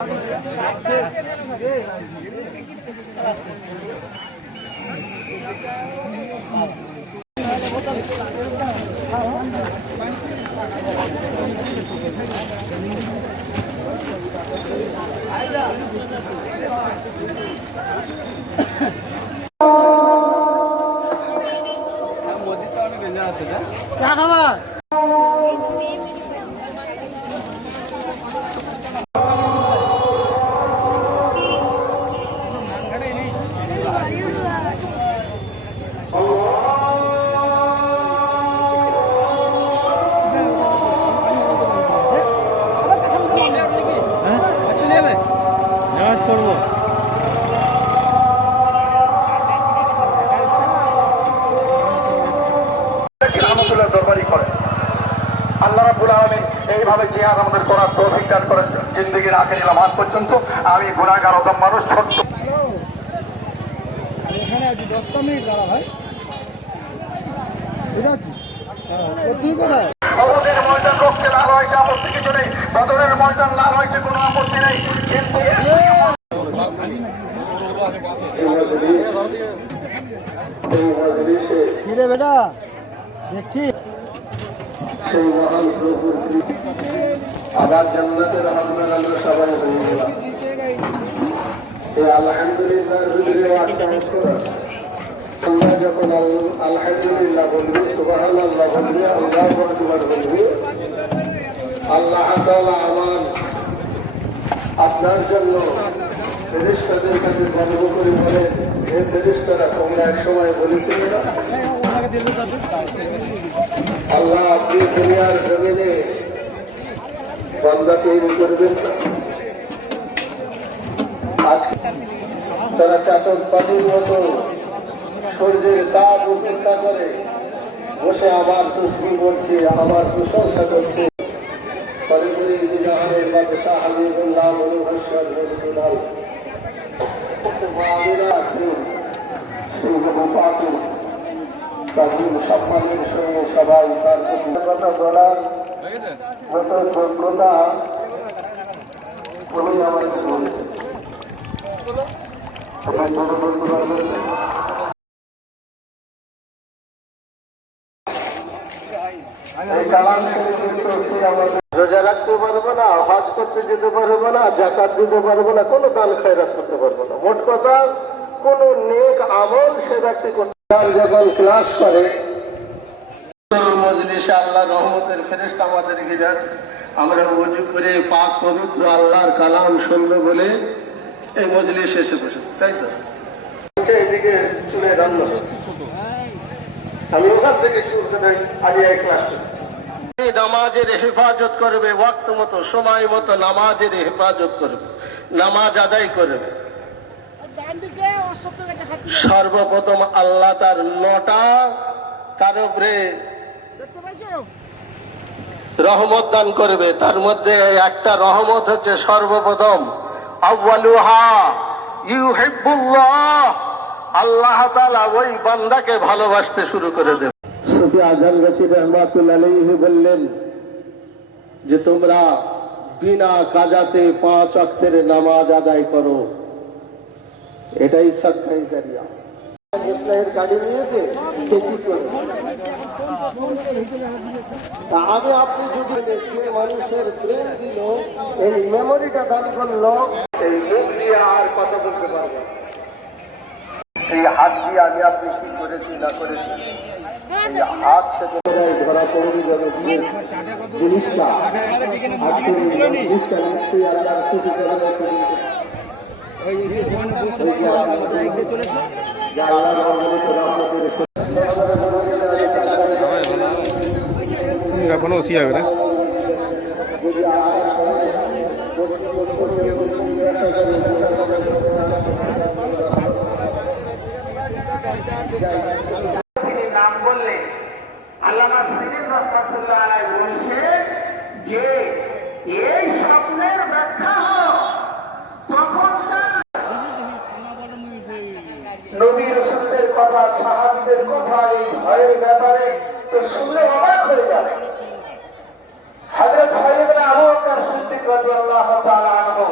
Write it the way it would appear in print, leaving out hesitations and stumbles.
क्या खबर? আল্লাহ রাব্বুল আলামিন এইভাবে জিহাদ আমাদের করার তৌফিক দান করেন জিন্দেগির আখেরি লামহাত পর্যন্ত। আমি গুনাহগার অদম মানুষ, ছোট্ট এখানে আজ 10টা মিনিট দাঁড়া ভাই। এটা কি তুই কোথায়? বদরের ময়দান রক্তে লাল হয়েছে, আপত্তি কিছু নেই। বদরের ময়দান লাল হয়েছে, কোনো আপত্তি নেই, কিন্তু কিরে বেটা দেখছি সেই মহান প্রভুর আবার জান্নাতের আমরা সবাই হয়ে গেলাম। আলহামদুলিল্লাহ আমরা যখন আলহামদুলিল্লাহ বলবি, সুবহানাল্লাহ বলবি, আল্লাহু আকবার বলবি, আল্লাহ তাআলা আমার আপনার জন্য ফেরেশতাদের কাছে গর্ব করে বলে, হে ফেরেশতারা, তোমরা এক সময় বলেছিলে না আল্লাহ আপনি দুনিয়ার জমিনে বান্দা তৈরি করবেন না। আজকে তারা চাতক পানির মতো সূর্যের তাপ উপেক্ষা করে বসে আমার তসবিহ করছে, আমার প্রশংসা করছে। সম্মানের সঙ্গে সবাই তার কথা বলার মতো যোগ্যতা উনি আমাকে বলেছেন। রোজা রাখতে পারবো না, হজ করতে যেতে পারবো না, যাকাত দিতে পারবো না, কোনো দান খয়রাত করতে পারবো না। মোট কথা কোন নেক আমল সে ব্যক্তি করতে যখন ক্লাস করে মজলিসে আল্লাহ রহমতের ফেরেশতা আমাদের ঘিরে আছে, আমরা ওযু করে পাক পবিত্র আল্লাহর কালাম শুনবো বলে এই মজলিসে এসে বসে, তাই তো? এদিকে চুলে রান্না, আমি ওখান থেকে ক্লাস করি। নামাজের হেফাজত করবে, ওয়াক্ত মতো সময় মতো নামাজের হেফাজত করবে, নামাজ আদায় করবে। সর্বপ্রথম আল্লাহ তার 9টা তার উপরে রহমত দান করবে। তার মধ্যে একটা রহমত হচ্ছে সর্বপ্রথম আউয়ালুহা ইউহিব্বুল্লাহ, আল্লাহ তাআলা ওই বান্দাকে ভালোবাসতে শুরু করে দেবে। সুফি আজম গছি রহমাতুল্লাহ আলাইহি বললেন যে তোমরা বিনা কাজাতে 5 ওয়াক্তের নামাজ আদায় করো, এটাই সদকায়ে জারিয়া। ইসলামের গাড়ি নিয়েছে আমি আপনি যদি মানুষের ব্রেন দিল, এই মেমোরিটা দান করলো, এই মুখ দিয়ে আর কথা বলতে পারবো, এই হাত দিয়ে আমি আপনি কি করেছি না করেছি, এই হাত থেকে ধরা পড়ে যাবে জিনিসটা নিশ্চয়ই আল্লাহর খুশি করে এখনো ওসি হবে না। নাম বললে আল্লামা সিরিন রহমাতুল্লাহ আলাইহি বলছেন যে এই স্বপ্নের ব্যাখ্যা তখনকার নবী রাসূলদের কথা, সাহাবীদের কথা, এই ভয়ের ব্যাপারে তো শুনলে অবাক হয়ে যাবে। হযরত সাইয়েদনা আবু বকর সিদ্দিক রাদিয়াল্লাহু তাআলা আনহু